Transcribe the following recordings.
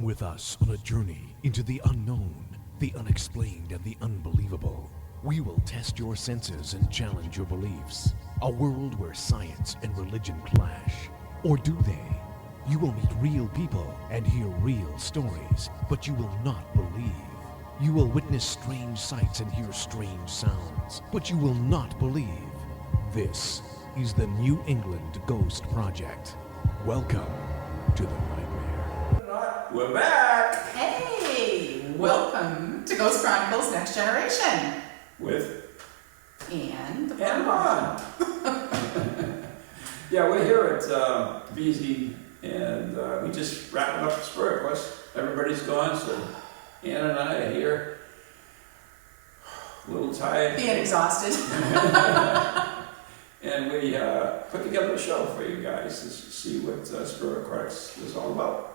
Come with us on a journey into the unknown, the unexplained, and the unbelievable. We will test your senses and challenge your beliefs. A world where science and religion clash. Or do they? You will meet real people and hear real stories, but you will not believe. You will witness strange sights and hear strange sounds, but you will not believe. This is the New England Ghost Project. Welcome to the nightmare. We're back! Hey! Welcome to Ghost Chronicles Next Generation. With And Ron. Yeah, we're here at Veasey, and we just wrapping up the spur, of course. Everybody's gone, so Anne and I are here. A little tired. being exhausted. And we put together a show for you guys to see what Spur Chronicles is all about.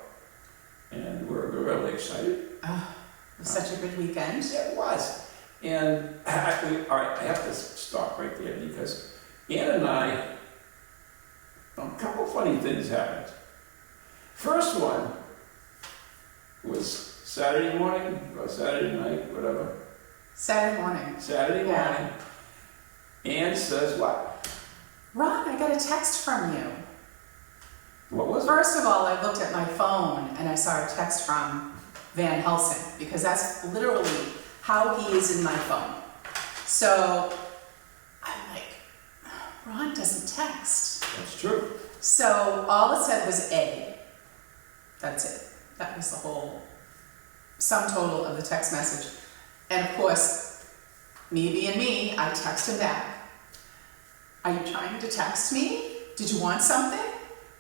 And we're really excited. It was such a good weekend. Yeah, it was. And all right, I have to stop right there because Anne and I, a couple funny things happened. First one was Saturday morning or Saturday night, whatever. Saturday morning. Saturday morning. Yeah. Anne says what? Ron, I got a text from you. What was it? First of all, I looked at my phone and I saw a text from Van Helsing because that's literally how he is in my phone. So I'm like, Ron doesn't text. That's true. So all it said was A. That's it. That was the whole sum total of the text message. And of course, me being me, I text him back. Are you trying to text me? Did you want something?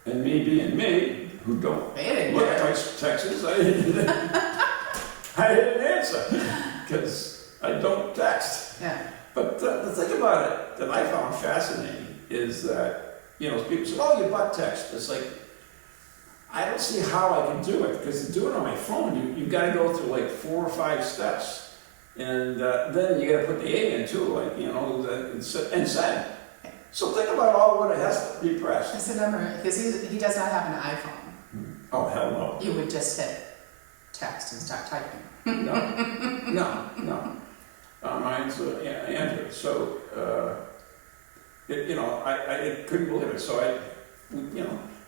And me being me, who don't They didn't look care. at my texts, I didn't answer because I don't text. Yeah. But the thing about it that I found fascinating is that, people say, oh, you butt text. It's like, I don't see how I can do it because to do it on my phone, you've got to go through like 4 or 5 steps. And then you got to put the A in too, and send. So think about all what it has to be pressed. It's a number, because he does not have an iPhone. Oh, hell no. You would just hit text and start typing. No. Mine's Android. So, I couldn't believe it. So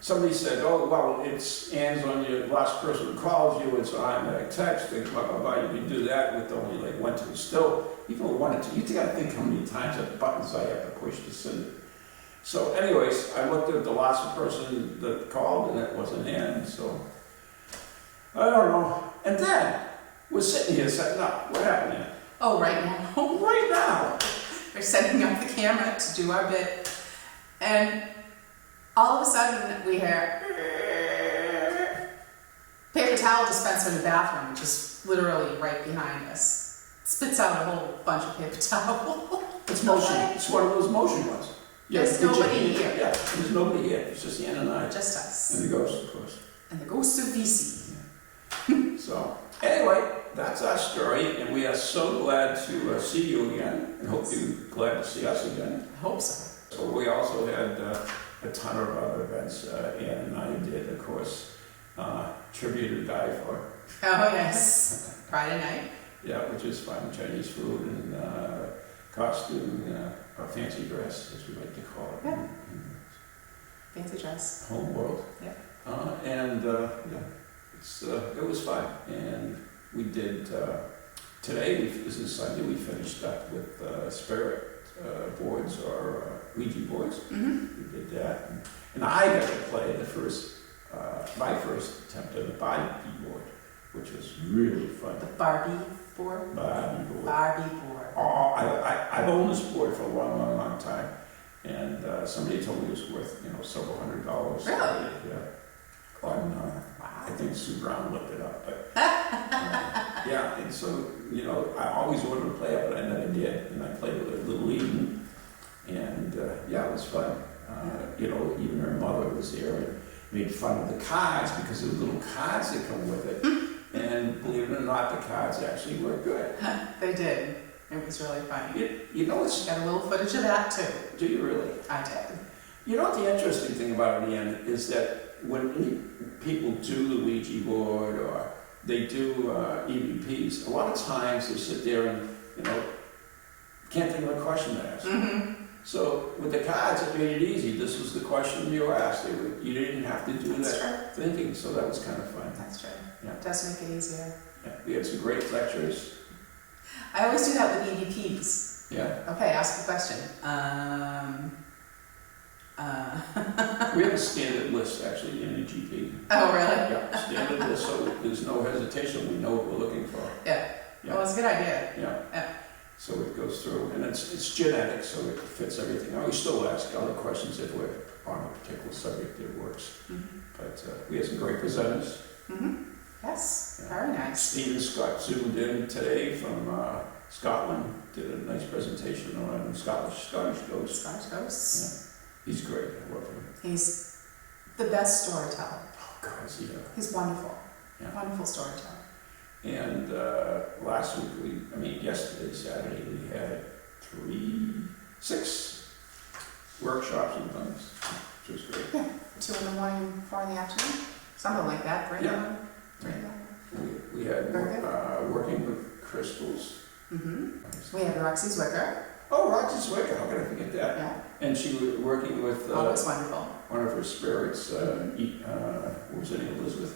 somebody said, oh, well, it's Anne's on your last person who calls you, it's automatic text, and blah, blah, blah. You can do that with only like 1, 2. Still, even with 1 and 2, you got to think how many times that buttons I have to push to send it. So anyways, I looked at the last person that called, and it wasn't Anne, so I don't know. And then we're sitting here setting up. What happened here? Oh, right now. Right now. We're setting up the camera to do our bit. And all of a sudden we hear paper towel dispenser in the bathroom, which is literally right behind us. Spits out a whole bunch of paper towel. It's motion. It's one of those motion ones. Yeah, There's nobody here. Yeah, there's nobody here. It's just Anne and I. Just us. And the ghost, of course. And the ghost of Veasey. Yeah. So, anyway, that's our story, and we are so glad to see you again, and hope you're glad to see us again. I hope so. So we also had a ton of other events. Anne and I did, of course, tribute to die for. Oh, yes. Friday night. Yeah, which is fun. Chinese food and costume, a fancy dress, as we like to call it. Yeah. Fancy dress. Home world. Yeah. It was fun. And we did, today, this is Sunday, we finished up with spirit boards or Ouija boards. Mm-hmm. We did that. And I got to play my first attempt at a Barbie board, which was really fun. The Barbie board? Barbie board. Barbie board. Oh, I've owned this board for a long time. And somebody told me it was worth, several $100. Really? Yeah. Cool. I think Sue Brown looked it up, but yeah, and so, I always wanted to play it, but I never did, and I played with a little Eden, and yeah, it was fun. Even her mother was there and made fun of the cards because there were little cards that come with it, and believe it or not, the cards actually were good. They did. It was really funny. It's Got a little footage of that too. Do you really? I did. The interesting thing about it, Ian, is that when people do the Ouija board or they do EVPs, a lot of times they sit there and, can't think of a question to ask. Mm-hmm. So with the cards, it made it easy. This was the question you asked. You didn't have to do That's that thinking, so that was kind of fun. That's true. Yeah. It does make it easier. Yeah. We had some great lectures. I always do that with EVPs. Yeah. Okay, ask the question. We have a standard list actually in the GP. Oh, really? Yeah, standard list, so there's no hesitation. We know what we're looking for. Yeah. Yeah. Well, it's a good idea. Yeah. Yeah. So it goes through, and it's genetic, so it fits everything. I always still ask other questions if we're on a particular subject that works. Mm-hmm. But we had some great presenters. Mm-hmm. Yes, Yeah. very nice. Stephen Scott zoomed in today from Scotland, did a nice presentation on Scottish ghosts. Scottish Ghosts. Yeah. He's great. I love him. He's the best storyteller. Oh, God, is he? He's wonderful. Yeah. Wonderful storyteller. And last week, yesterday, Saturday, we had 6 workshops and things, which was great. Yeah. 2 in the morning, 4 in the afternoon. Something like that. 3 in the Yeah. morning. 3 in the morning. We had Very good. working with crystals. Mm-hmm. We had Roxy Zwicker. Oh, Roger Swicker, how could I forget that? Yeah. And she was working with Always wonderful. one of her spirits, what was her name, Elizabeth.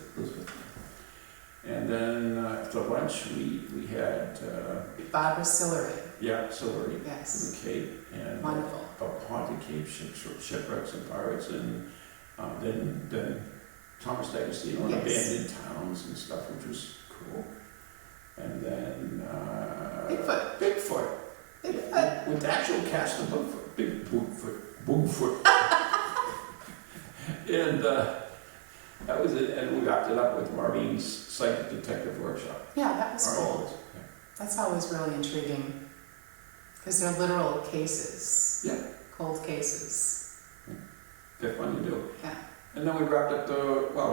And then after lunch, we had, Barbara Sillery. Sillery Yes. from the Cape, and Wonderful. haunted Cape shipwrecks and pirates, and then Thomas D'Agostino on Yes. abandoned towns and stuff, which was cool. And then Bigfoot. Bigfoot. Bigfoot. With the actual cast of Bigfoot. And that was it, and we wrapped it up with Maureen's psychic detective workshop. Yeah, that was Maureen. cool. That's always really intriguing. Because they're literal cases. Yeah. Cold cases. They're fun to do. Yeah. And then we wrapped up we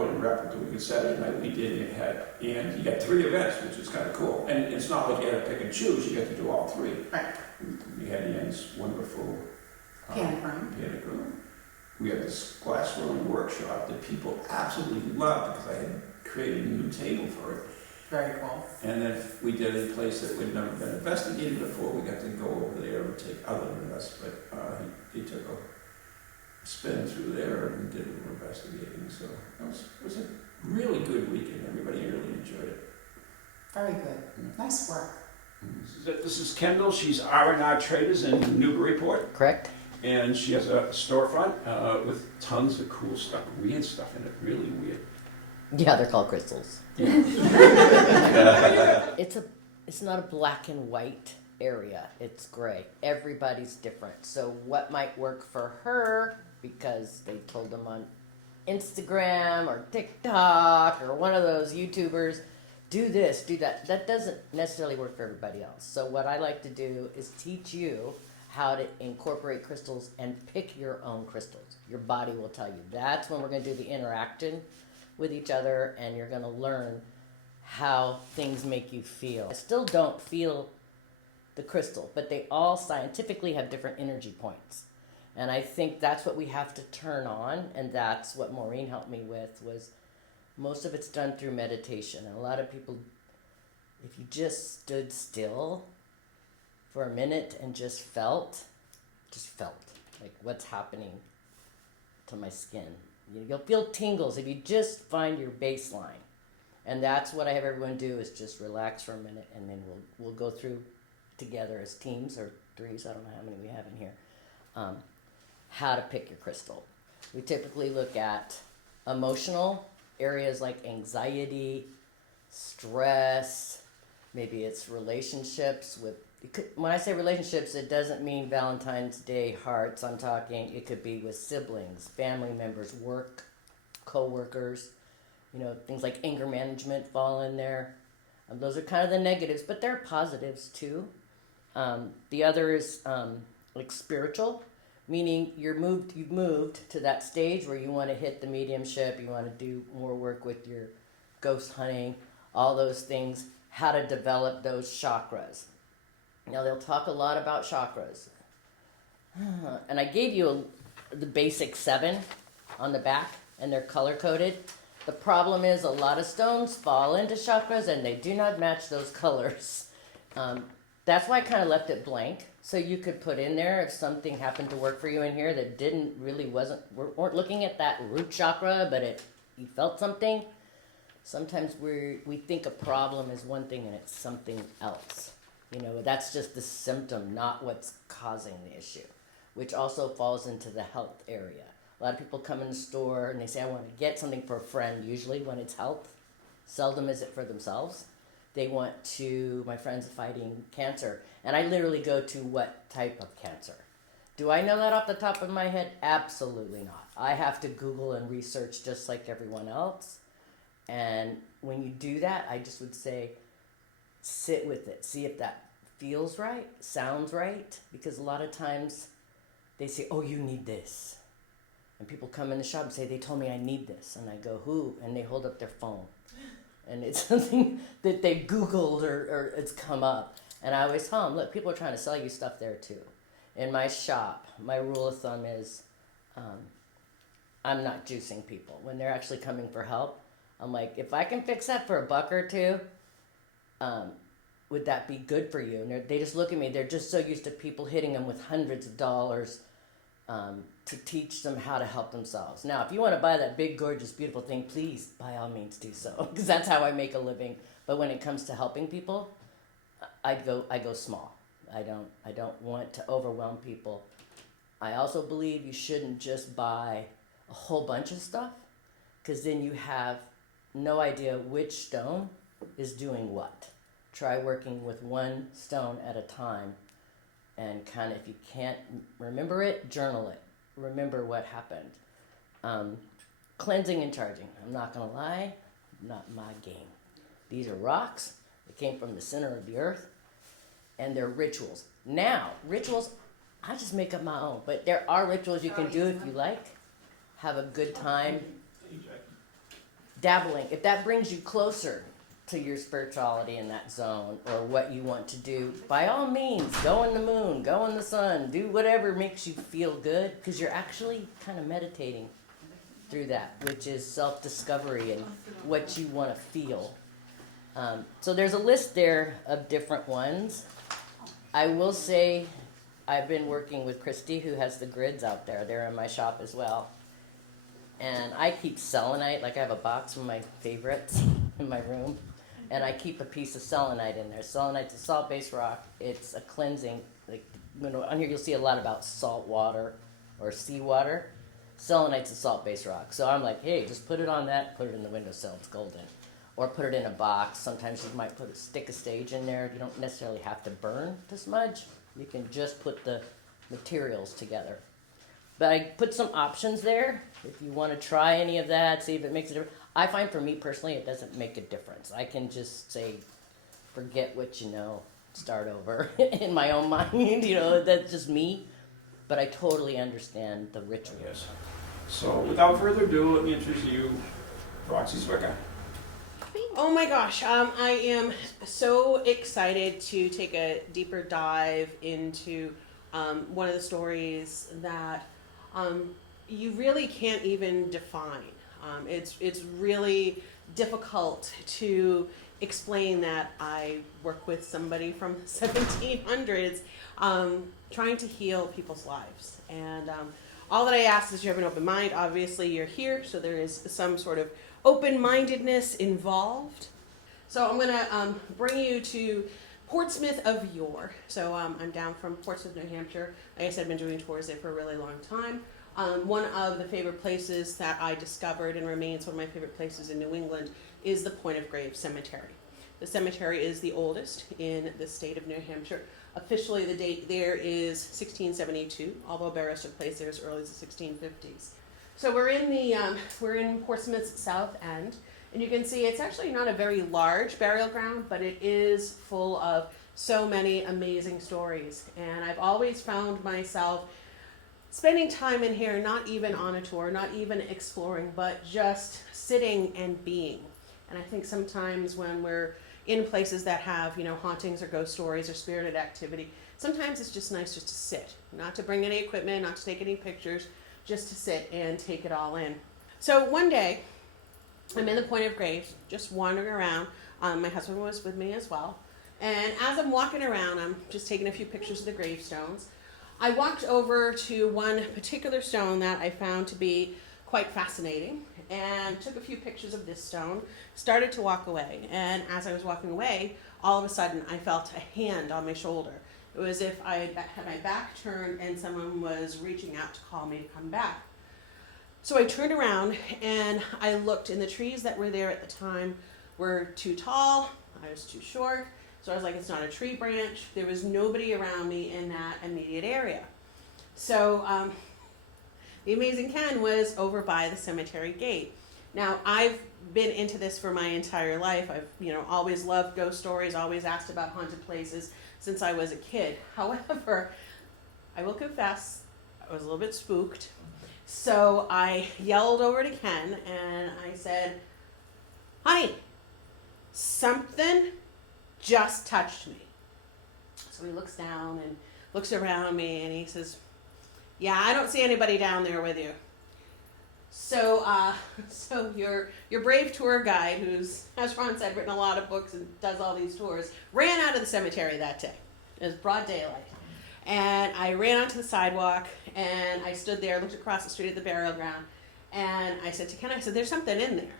didn't wrap up the week of Saturday night. And you got 3 events, which is kind of cool. And it's not like you had to pick and choose, you got to do all 3. Right. We had Ian's wonderful Panic room. Panic room. We had this glass rolling workshop that people absolutely loved because I had created a new table for it. Very cool. And then we did a place that we'd never been investigated before. We got to go over there and take other than us, but he took a spin through there and did a little investigating. So it was a really good weekend. Everybody really enjoyed it. Very good. Nice work. This is Kendall. She's R&R Traders in Newburyport. Correct? And she has a storefront with tons of cool stuff, weird stuff in it, really weird. Yeah, they're called crystals. It's not a black and white area. It's gray. Everybody's different. So what might work for her, because they told them on Instagram or TikTok or one of those YouTubers, do this, do that. That doesn't necessarily work for everybody else. So what I like to do is teach you how to incorporate crystals and pick your own crystals. Your body will tell you. That's when we're going to do the interaction with each other, and you're going to learn how things make you feel. I still don't feel the crystal, but they all scientifically have different energy points. And I think that's what we have to turn on, and that's what Maureen helped me with, was most of it's done through meditation. And a lot of people, if you just stood still for a minute and just felt like what's happening to my skin. You'll feel tingles if you just find your baseline. And that's what I have everyone do, is just relax for a minute, and then we'll go through together as teams or 3s, I don't know how many we have in here, how to pick your crystal. We typically look at emotional areas like anxiety, stress, maybe it's relationships with, when I say relationships, it doesn't mean Valentine's Day hearts. I'm talking, it could be with siblings, family members, work, co-workers, things like anger management fall in there. Those are kind of the negatives, but there are positives too. The other is like spiritual, meaning you've moved to that stage where you want to hit the mediumship, you want to do more work with your ghost hunting, all those things, how to develop those chakras. Now, they'll talk a lot about chakras. And I gave you the basic 7 on the back, and they're color-coded. The problem is a lot of stones fall into chakras and they do not match those colors. That's why I kind of left it blank, so you could put in there if something happened to work for you in here that weren't looking at that root chakra, but you felt something. Sometimes we think a problem is one thing and it's something else. That's just the symptom, not what's causing the issue, which also falls into the health area. A lot of people come in the store and they say, I want to get something for a friend, usually when it's health. Seldom is it for themselves. They want my friend's fighting cancer. And I literally go to what type of cancer. Do I know that off the top of my head? Absolutely not. I have to Google and research just like everyone else. And when you do that, I just would say, sit with it. See if that feels right, sounds right. Because a lot of times they say, oh, you need this. And people come in the shop and say, they told me I need this. And I go, who? And they hold up their phone. And it's something that they Googled or it's come up. And I always tell them, look, people are trying to sell you stuff there too. In my shop, my rule of thumb is I'm not juicing people. When they're actually coming for help, I'm like, if I can fix that for $1 or $2, would that be good for you? And they just look at me. They're just so used to people hitting them with hundreds of dollars to teach them how to help themselves. Now, if you want to buy that big, gorgeous, beautiful thing, please, by all means, do so, because that's how I make a living. But when it comes to helping people, I go small. I don't want to overwhelm people. I also believe you shouldn't just buy a whole bunch of stuff, because then you have no idea which stone is doing what. Try working with one stone at a time, and kind of, if you can't remember it, journal it. Remember what happened. Cleansing and charging. I'm not going to lie, not my game. These are rocks that came from the center of the earth, and they're rituals. Now, rituals, I just make up my own, but there are rituals you can do if you like. Have a good time dabbling. If that brings you closer to your spirituality in that zone or what you want to do, by all means, go in the moon, go in the sun, do whatever makes you feel good, because you're actually kind of meditating through that, which is self-discovery and what you want to feel. So there's a list there of different ones. I will say I've been working with Christy, who has the grids out there. They're in my shop as well. And I keep selenite, like I have a box of my favorites in my room. And I keep a piece of selenite in there. Selenite's a salt-based rock. It's a cleansing. On here you'll see a lot about salt water or seawater. Selenite's a salt-based rock. So I'm like, hey, just put it on that, put it in the windowsill, it's golden. Or put it in a box. Sometimes you might stick a stage in there. You don't necessarily have to burn to smudge. You can just put the materials together. But I put some options there. If you want to try any of that, see if it makes a difference. I find for me personally, it doesn't make a difference. I can just say, forget what you know, start over in my own mind. That's just me. But I totally understand the rituals. Yes. So without further ado, let me introduce you, Roxy Zwicka. Oh my gosh, I am so excited to take a deeper dive into one of the stories that you really can't even define. It's really difficult to explain that I work with somebody from the 1700s trying to heal people's lives. And all that I ask is you have an open mind. Obviously, you're here, so there is some sort of open-mindedness involved. So I'm going to bring you to Portsmouth of yore. So I'm down from Portsmouth, New Hampshire. Like I said, I've been doing tours there for a really long time. One of the favorite places that I discovered and remains one of my favorite places in New England is the Point of Grave Cemetery. The cemetery is the oldest in the state of New Hampshire. Officially, the date there is 1672, although burials took place there as early as the 1650s. So we're in Portsmouth's South End, and you can see it's actually not a very large burial ground, but it is full of so many amazing stories. And I've always found myself spending time in here, not even on a tour, not even exploring, but just sitting and being. And I think sometimes when we're in places that have, hauntings or ghost stories or spirited activity, sometimes it's just nice just to sit, not to bring any equipment, not to take any pictures, just to sit and take it all in. So one day, I'm in the point of graves, just wandering around. My husband was with me as well. And as I'm walking around, I'm just taking a few pictures of the gravestones. I walked over to one particular stone that I found to be quite fascinating and took a few pictures of this stone, started to walk away. And as I was walking away, all of a sudden I felt a hand on my shoulder. It was as if I had my back turned and someone was reaching out to call me to come back. So I turned around and I looked, and the trees that were there at the time were too tall, I was too short. So I was like, it's not a tree branch. There was nobody around me in that immediate area. So the amazing Ken was over by the cemetery gate. Now, I've been into this for my entire life. I've, always loved ghost stories, always asked about haunted places since I was a kid. However, I will confess, I was a little bit spooked. So I yelled over to Ken and I said, honey, something just touched me. So he looks down and looks around me and he says, yeah, I don't see anybody down there with you. So your brave tour guide, who's, as Ron said, written a lot of books and does all these tours, ran out of the cemetery that day. It was broad daylight. And I ran onto the sidewalk and I stood there, looked across the street at the burial ground, and I said to Ken, I said, there's something in there.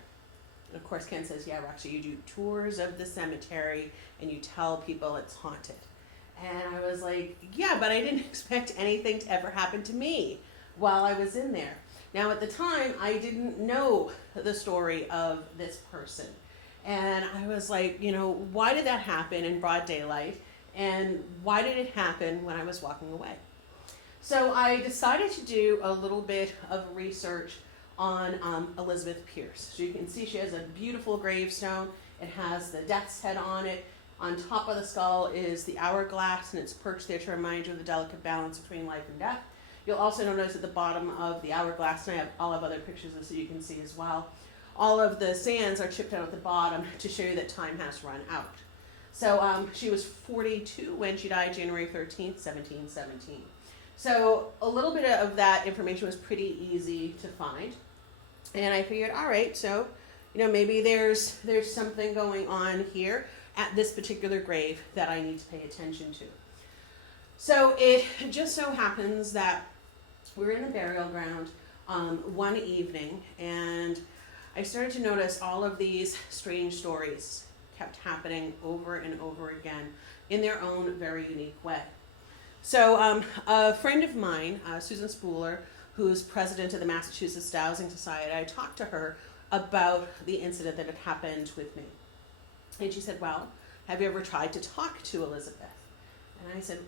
And of course Ken says, yeah, Roxy, you do tours of the cemetery and you tell people it's haunted. And I was like, yeah, but I didn't expect anything to ever happen to me while I was in there. Now at the time, I didn't know the story of this person. And I was like, why did that happen in broad daylight? And why did it happen when I was walking away? So I decided to do a little bit of research on Elizabeth Pierce. So you can see she has a beautiful gravestone. It has the death's head on it. On top of the skull is the hourglass, and it's perched there to remind you of the delicate balance between life and death. You'll also notice at the bottom of the hourglass, and I'll have other pictures of this so you can see as well, all of the sands are chipped out at the bottom to show you that time has run out. So she was 42 when she died, January 13th, 1717. So a little bit of that information was pretty easy to find. And I figured, all right, so, maybe there's something going on here at this particular grave that I need to pay attention to. So it just so happens that we're in the burial ground one evening, and I started to notice all of these strange stories kept happening over and over again in their own very unique way. So a friend of mine, Susan Spooler, who's president of the Massachusetts Dowsing Society, I talked to her about the incident that had happened with me. And she said, well, have you ever tried to talk to Elizabeth? And I said,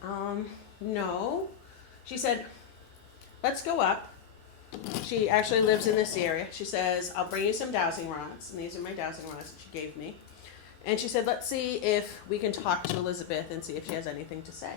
no. She said, let's go up. She actually lives in this area. She says, I'll bring you some dowsing rods. And these are my dowsing rods that she gave me. And she said, let's see if we can talk to Elizabeth and see if she has anything to say.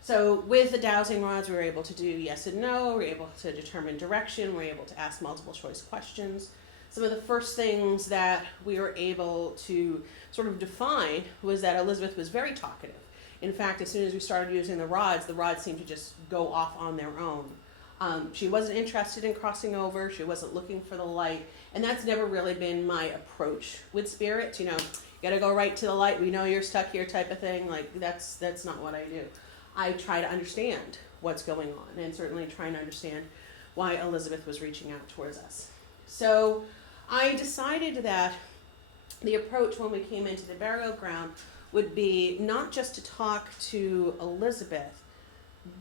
So with the dowsing rods, we were able to do yes and no. We were able to determine direction. We were able to ask multiple choice questions. Some of the first things that we were able to sort of define was that Elizabeth was very talkative. In fact, as soon as we started using the rods seemed to just go off on their own. She wasn't interested in crossing over. She wasn't looking for the light. And that's never really been my approach with spirits. You gotta go right to the light. We know you're stuck here type of thing. Like, that's not what I do. I try to understand what's going on, and certainly trying to understand why Elizabeth was reaching out towards us. So I decided that the approach when we came into the burial ground would be not just to talk to Elizabeth,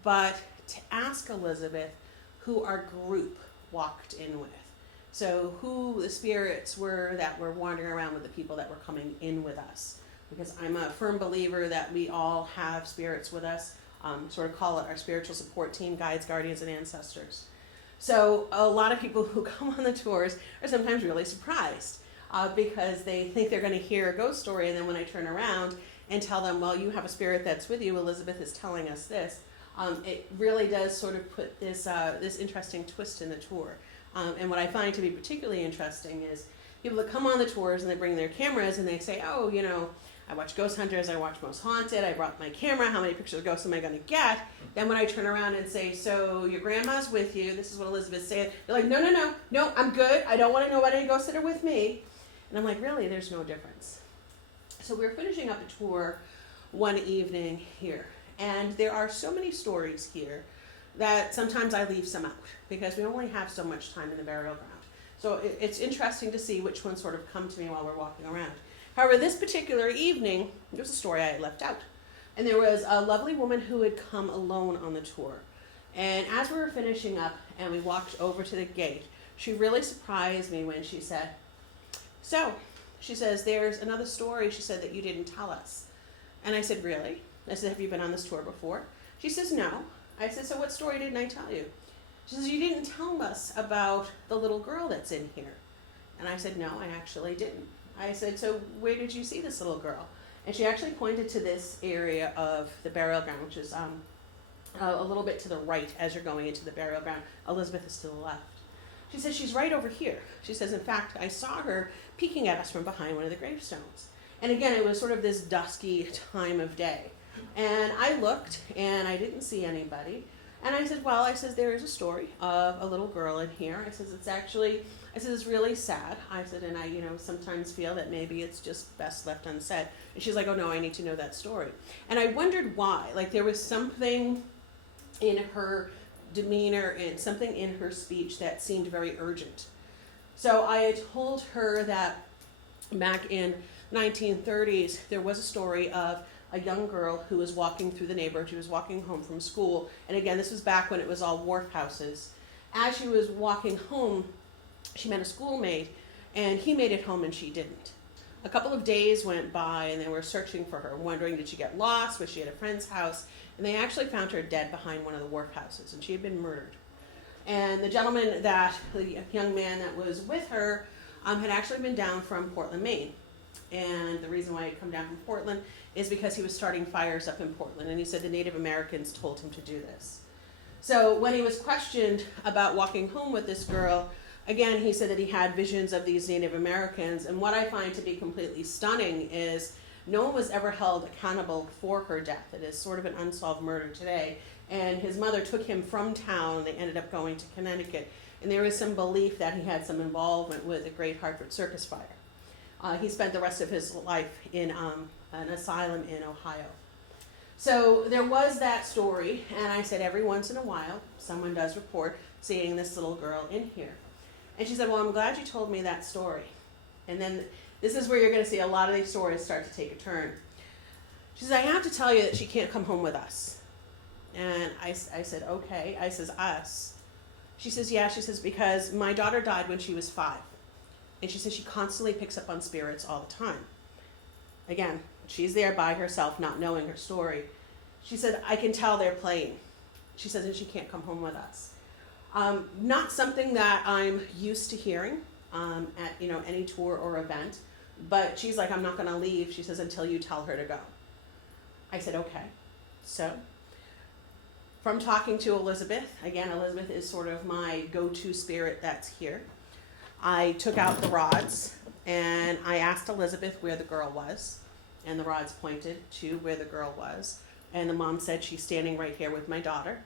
but to ask Elizabeth who our group walked in with. So who the spirits were that were wandering around with the people that were coming in with us. Because I'm a firm believer that we all have spirits with us, sort of call it our spiritual support team, guides, guardians, and ancestors. So a lot of people who come on the tours are sometimes really surprised because they think they're going to hear a ghost story, and then when I turn around and tell them, well, you have a spirit that's with you, Elizabeth is telling us this, it really does sort of put this interesting twist in the tour. And what I find to be particularly interesting is people that come on the tours and they bring their cameras and they say, oh, I watch Ghost Hunters, I watch Most Haunted, I brought my camera, how many pictures of ghosts am I going to get? Then when I turn around and say, so your grandma's with you, this is what Elizabeth's saying, they're like, no, I'm good, I don't want to know about any ghosts that are with me. And I'm like, really, there's no difference. So we were finishing up a tour one evening here, and there are so many stories here that sometimes I leave some out because we only have so much time in the burial ground. So it's interesting to see which ones sort of come to me while we're walking around. However, this particular evening, there was a story I had left out. And there was a lovely woman who had come alone on the tour. And as we were finishing up and we walked over to the gate, she really surprised me when she said, so, she says, there's another story, she said, that you didn't tell us. And I said, really? I said, have you been on this tour before? She says, no. I said, so what story didn't I tell you? She says, you didn't tell us about the little girl that's in here. And I said, no, I actually didn't. I said, so where did you see this little girl? And she actually pointed to this area of the burial ground, which is a little bit to the right as you're going into the burial ground. Elizabeth is to the left. She says, she's right over here. She says, in fact, I saw her peeking at us from behind one of the gravestones. And again, it was sort of this dusky time of day. And I looked, and I didn't see anybody. And I said, well, I says, there is a story of a little girl in here. I says, it's really sad. I said, and I, sometimes feel that maybe it's just best left unsaid. And she's like, oh no, I need to know that story. And I wondered why. Like there was something in her demeanor and something in her speech that seemed very urgent. So I had told her that back in 1930s, there was a story of a young girl who was walking through the neighborhood. She was walking home from school. And again, this was back when it was all wharf houses. As she was walking home, she met a schoolmate, and he made it home and she didn't. A couple of days went by and they were searching for her, wondering did she get lost, was she at a friend's house, and they actually found her dead behind one of the wharf houses, and she had been murdered. And the young man that was with her, had actually been down from Portland, Maine. And the reason why he'd come down from Portland is because he was starting fires up in Portland, and he said the Native Americans told him to do this. So when he was questioned about walking home with this girl, again, he said that he had visions of these Native Americans, and what I find to be completely stunning is no one was ever held accountable for her death. It is sort of an unsolved murder today, and his mother took him from town, and they ended up going to Connecticut, and there is some belief that he had some involvement with the Great Hartford Circus Fire. He spent the rest of his life in an asylum in Ohio. So there was that story, and I said every once in a while, someone does report seeing this little girl in here. And she said, well, I'm glad you told me that story. And then this is where you're going to see a lot of these stories start to take a turn. She says, I have to tell you that she can't come home with us. And I said, okay. I says, us. She says, yeah. She says, because my daughter died when she was 5. And she says she constantly picks up on spirits all the time. Again, she's there by herself, not knowing her story. She said, I can tell they're playing. She says, and she can't come home with us. Not something that I'm used to hearing at any tour or event, but she's like, I'm not going to leave, she says, until you tell her to go. I said, okay. So from talking to Elizabeth, again, Elizabeth is sort of my go-to spirit that's here. I took out the rods and I asked Elizabeth where the girl was, and the rods pointed to where the girl was, and the mom said she's standing right here with my daughter.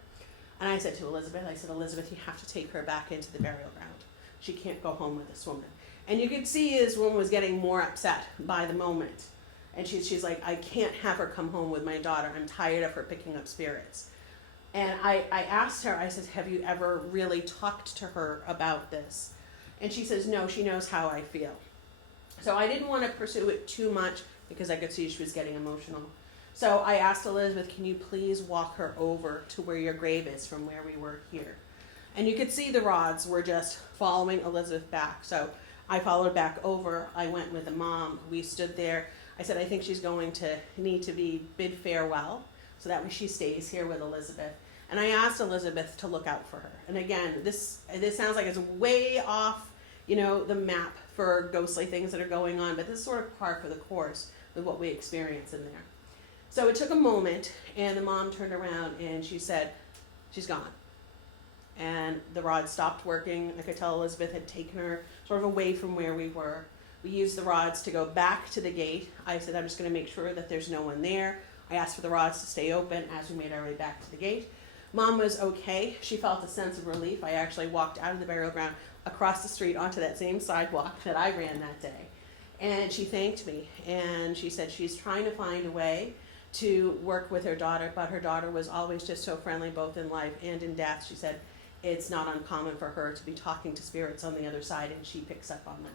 And I said to Elizabeth, Elizabeth, you have to take her back into the burial ground. She can't go home with this woman. And you could see this woman was getting more upset by the moment. And she's like, I can't have her come home with my daughter. I'm tired of her picking up spirits. And I asked her, I said, have you ever really talked to her about this? And she says, no, she knows how I feel. So I didn't want to pursue it too much because I could see she was getting emotional. So I asked Elizabeth, can you please walk her over to where your grave is from where we were here? And you could see the rods were just following Elizabeth back. So I followed back over. I went with the mom. We stood there. I said, I think she's going to need to be bid farewell, so that way she stays here with Elizabeth. And I asked Elizabeth to look out for her. And again, this sounds like it's way off, the map for ghostly things that are going on, but this is sort of par for the course with what we experience in there. So it took a moment, and the mom turned around and she said, she's gone. And the rod stopped working. I could tell Elizabeth had taken her sort of away from where we were. We used the rods to go back to the gate. I said, I'm just going to make sure that there's no one there. I asked for the rods to stay open as we made our way back to the gate. Mom was okay. She felt a sense of relief. I actually walked out of the burial ground across the street onto that same sidewalk that I ran that day. And she thanked me. And she said she's trying to find a way to work with her daughter, but her daughter was always just so friendly, both in life and in death. She said it's not uncommon for her to be talking to spirits on the other side, and she picks up on that.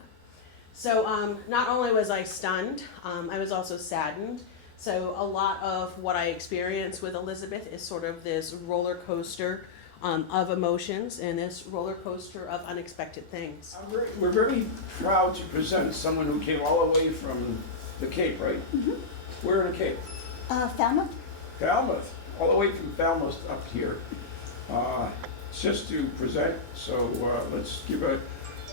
So not only was I stunned, I was also saddened. So a lot of what I experienced with Elizabeth is sort of this roller coaster of emotions and this roller coaster of unexpected things. We're very proud to present someone who came all the way from the Cape, right? Mm-hmm. Where in the Cape? Falmouth. Falmouth, all the way from Falmouth up here, just to present. So let's give a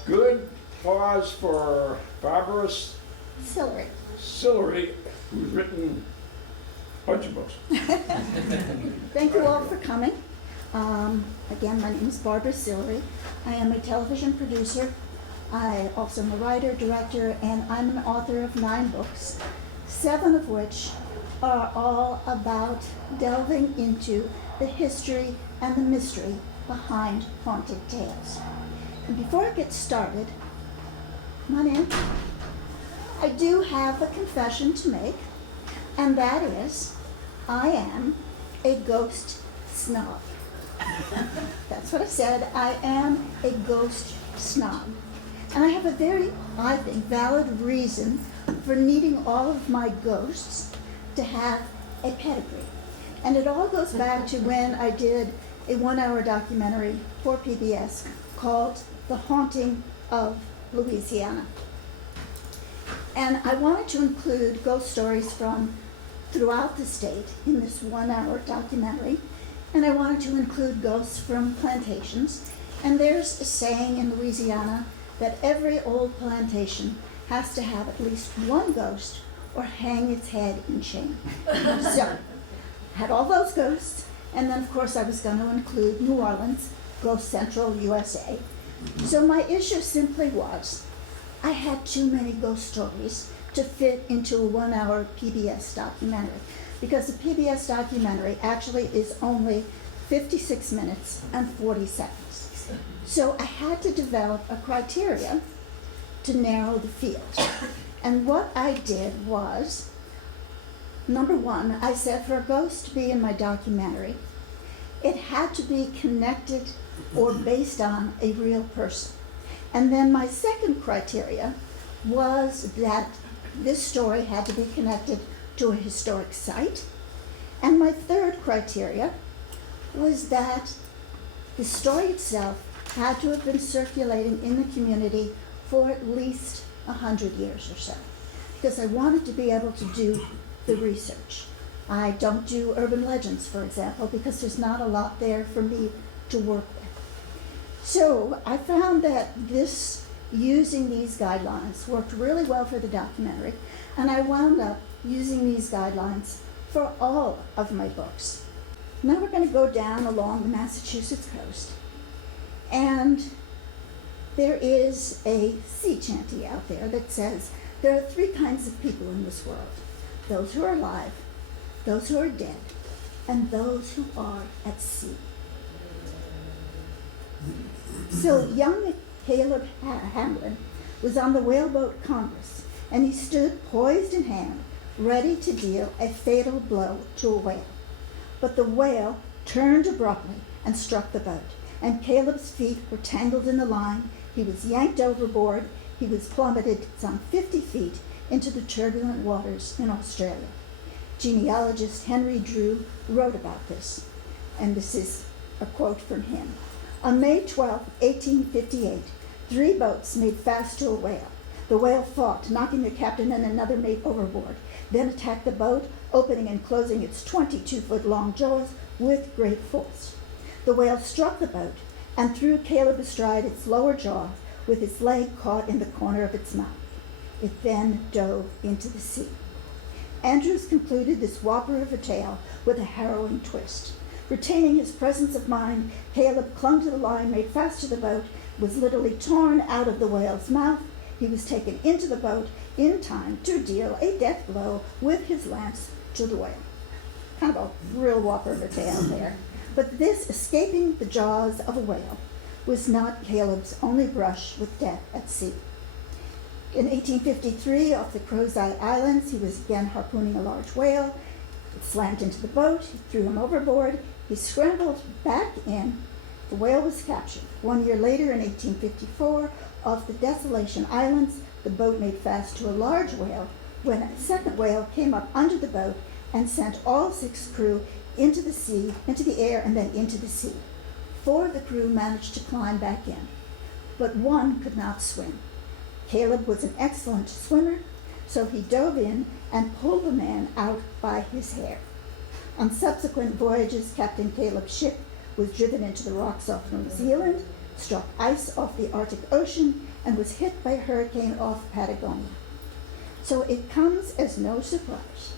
good applause for Barbara Sillery, who's written a bunch of books. Thank you all for coming. Again, my name is Barbara Sillery. I am a television producer. I also am a writer, director, and I'm an author of 9 books, 7 of which are all about delving into the history and the mystery behind haunted tales. And before I get started, come on in. I do have a confession to make, and that is, I am a ghost snob. That's what I said. I am a ghost snob. And I have a very, I think, valid reason for needing all of my ghosts to have a pedigree. And it all goes back to when I did a 1-hour documentary for PBS called The Haunting of Louisiana. And I wanted to include ghost stories from throughout the state in this 1-hour documentary. And I wanted to include ghosts from plantations. And there's a saying in Louisiana that every old plantation has to have at least one ghost or hang its head in shame. So, had all those ghosts, and then of course I was going to include New Orleans, Ghost Central, USA. So my issue simply was, I had too many ghost stories to fit into a 1-hour PBS documentary, because the PBS documentary actually is only 56 minutes and 40 seconds. So I had to develop a criteria to narrow the field. And what I did was, number 1, I said for a ghost to be in my documentary, it had to be connected or based on a real person. And then my second criteria was that this story had to be connected to a historic site. And my third criteria was that the story itself had to have been circulating in the community for at least 100 years or so, because I wanted to be able to do the research. I don't do urban legends, for example, because there's not a lot there for me to work with. So I found that using these guidelines worked really well for the documentary, and I wound up using these guidelines for all of my books. Now we're going to go down along the Massachusetts coast, and there is a sea chanty out there that says there are 3 kinds of people in this world: those who are alive, those who are dead, and those who are at sea. So young Caleb Hamlin was on the whaleboat Congress, and he stood poised in hand, ready to deal a fatal blow to a whale. But the whale turned abruptly and struck the boat, and Caleb's feet were tangled in the line. He was yanked overboard. He was plummeted some 50 feet into the turbulent waters in Australia. Genealogist Henry Drew wrote about this, and this is a quote from him. On May 12, 1858, 3 boats made fast to a whale. The whale fought, knocking the captain and another mate overboard, then attacked the boat, opening and closing its 22-foot-long jaws with great force. The whale struck the boat and threw Caleb astride its lower jaw with its leg caught in the corner of its mouth. It then dove into the sea. Andrews concluded this whopper of a tale with a harrowing twist. Retaining his presence of mind, Caleb clung to the line made fast to the boat, was literally torn out of the whale's mouth. he was taken into the boat in time to deal a death blow with his lance to the whale. Kind of a real whopper of a tale there. But this escaping the jaws of a whale was not Caleb's only brush with death at sea. In 1853, off the Crozet Islands, he was again harpooning a large whale. It slammed into the boat, he threw him overboard, he scrambled back in. The whale was captured. 1 year later, in 1854, off the Desolation Islands, the boat made fast to a large whale when a second whale came up under the boat and sent all 6 crew into the sea, into the air, and then into the sea. 4 of the crew managed to climb back in, but 1 could not swim. Caleb was an excellent swimmer, so he dove in and pulled the man out by his hair. On subsequent voyages, Captain Caleb's ship was driven into the rocks off New Zealand, struck ice off the Arctic Ocean, and was hit by a hurricane off Patagonia. So it comes as no surprise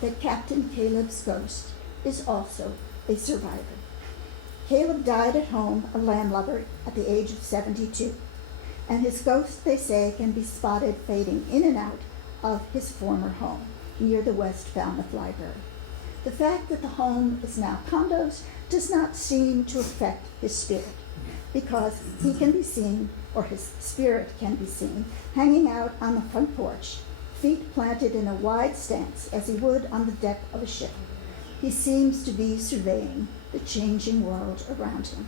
that Captain Caleb's ghost is also a survivor. Caleb died at home, a landlubber, at the age of 72, and his ghost, they say, can be spotted fading in and out of his former home near the West Falmouth Library. The fact that the home is now condos does not seem to affect his spirit, because he can be seen, or his spirit can be seen, hanging out on the front porch, feet planted in a wide stance as he would on the deck of a ship. He seems to be surveying the changing world around him.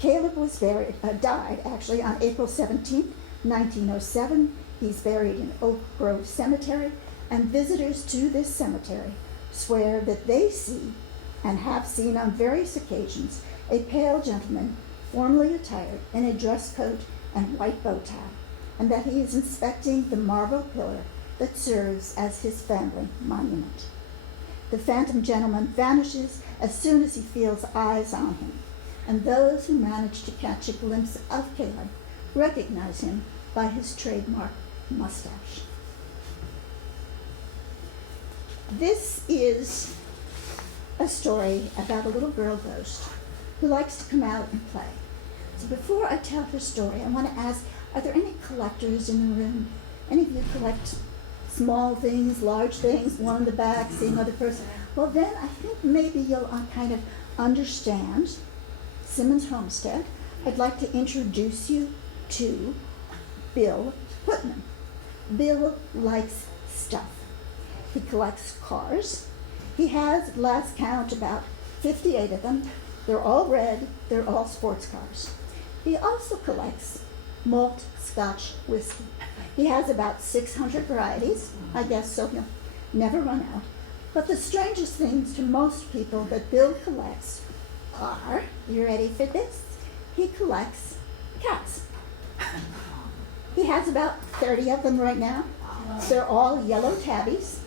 Caleb was died on April 17, 1907. He's buried in Oak Grove Cemetery, and visitors to this cemetery swear that they see, and have seen on various occasions, a pale gentleman formally attired in a dress coat and white bow tie, and that he is inspecting the marble pillar that serves as his family monument. The phantom gentleman vanishes as soon as he feels eyes on him, and those who manage to catch a glimpse of Caleb recognize him by his trademark mustache. This is a story about a little girl ghost who likes to come out and play. So before I tell her story, I want to ask, are there any collectors in the room? Any of you collect small things, large things, one in the back, seeing other person? Well, then I think maybe you'll kind of understand Simmons Homestead. I'd like to introduce you to Bill Putnam. Bill likes stuff. He collects cars. He has, at last count, about 58 of them. They're all red. They're all sports cars. He also collects malt Scotch whiskey. He has about 600 varieties, I guess, so he'll never run out. But the strangest things to most people that Bill collects are, you ready for this? He collects cats. He has about 30 of them right now. They're all yellow tabbies.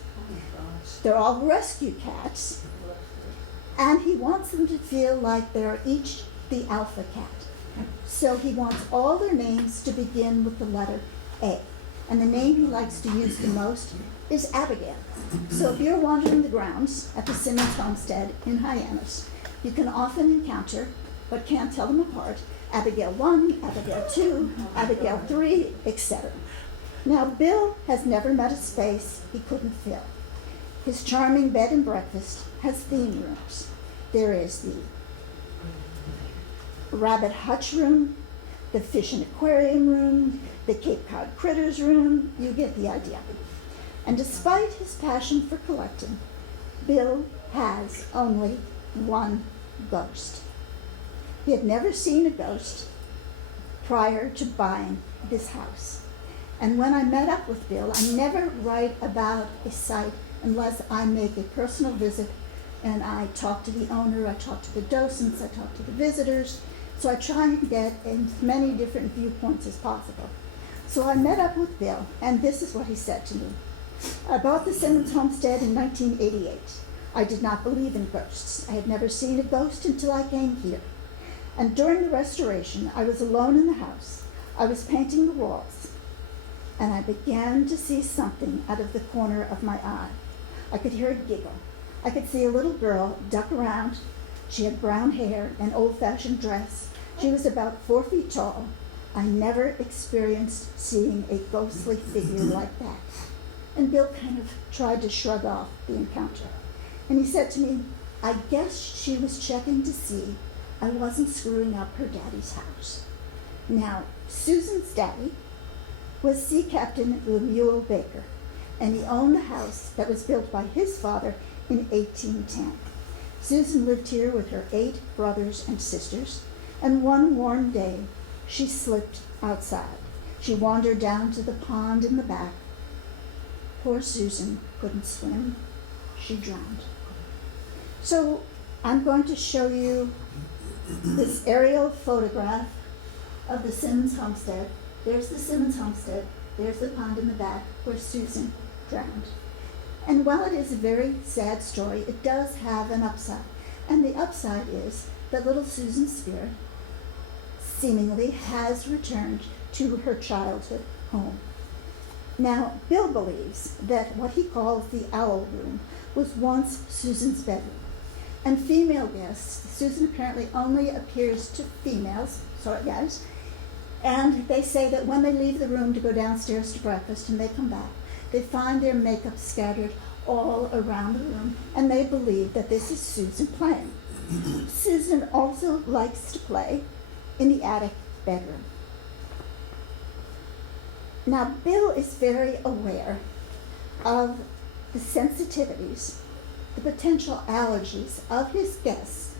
They're all rescue cats. And he wants them to feel like they're each the alpha cat. So he wants all their names to begin with the letter A. And the name he likes to use the most is Abigail. So if you're wandering the grounds at the Simmons Homestead in Hyannis, you can often encounter, but can't tell them apart, Abigail 1, Abigail 2, Abigail 3, etc. Now, Bill has never met a space he couldn't fill. His charming bed and breakfast has theme rooms. There is the rabbit hutch room, the fish and aquarium room, the Cape Cod critters room. You get the idea. And despite his passion for collecting, Bill has only one ghost. He had never seen a ghost prior to buying this house. And when I met up with Bill, I never write about a site unless I make a personal visit and I talk to the owner, I talk to the docents, I talk to the visitors. So I try and get as many different viewpoints as possible. So I met up with Bill, and this is what he said to me. I bought the Simmons Homestead in 1988. I did not believe in ghosts. I had never seen a ghost until I came here. And during the restoration, I was alone in the house. I was painting the walls, and I began to see something out of the corner of my eye. I could hear a giggle. I could see a little girl duck around. She had brown hair, an old-fashioned dress. She was about 4 feet tall. I never experienced seeing a ghostly figure like that. And Bill kind of tried to shrug off the encounter. And he said to me, I guess she was checking to see I wasn't screwing up her daddy's house. Now, Susan's daddy was Sea Captain Lemuel Baker, and he owned the house that was built by his father in 1810. Susan lived here with her 8 brothers and sisters, and one warm day, she slipped outside. She wandered down to the pond in the back. Poor Susan couldn't swim. She drowned. So I'm going to show you this aerial photograph of the Simmons homestead. There's the Simmons homestead. There's the pond in the back where Susan drowned. And while it is a very sad story, it does have an upside. And the upside is that little Susan's spirit seemingly has returned to her childhood home. Now, Bill believes that what he calls the owl room was once Susan's bedroom. And female guests, Susan apparently only appears to females, sorry guys, and they say that when they leave the room to go downstairs to breakfast and they come back, they find their makeup scattered all around the room, and they believe that this is Susan playing. Susan also likes to play in the attic bedroom. Now, Bill is very aware of the sensitivities, the potential allergies of his guests,